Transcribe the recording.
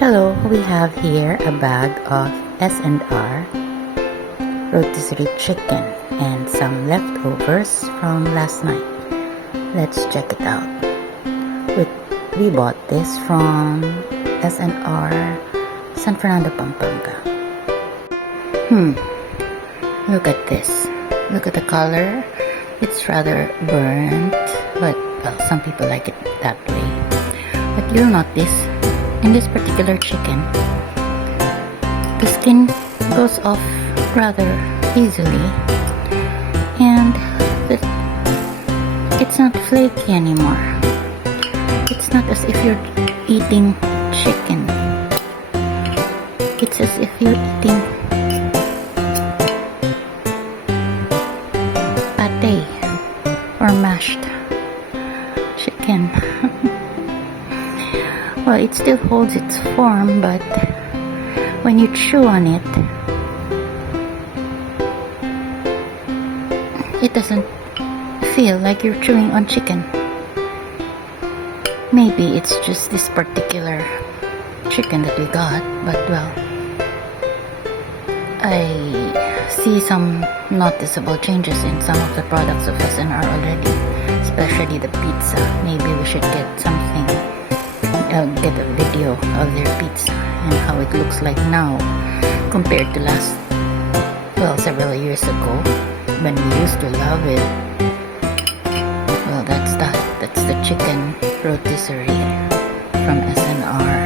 Hello, we have here a bag of S&R rotisserie chicken and some leftovers from last night. Let's check it out. We bought this from S&R San Fernando, Pampanga. Look at this. Look at the color. It's rather burnt, but well, some people like it that way. But you'll notice in this particular chicken, the skin goes off rather easily and it's not flaky anymore. It's not as if you're eating chicken. It's as if you're eating pate or mashed chicken. Well, it still holds its form, but when you chew on it, it doesn't feel like you're chewing on chicken. Maybe it's just this particular chicken that we got, but well, I see some noticeable changes in some of the products of S&R already, especially the pizza. Maybe we should get something, get a video of their pizza and how it looks like now compared to several years ago when we used to love it. Well, that's the chicken rotisserie from S&R.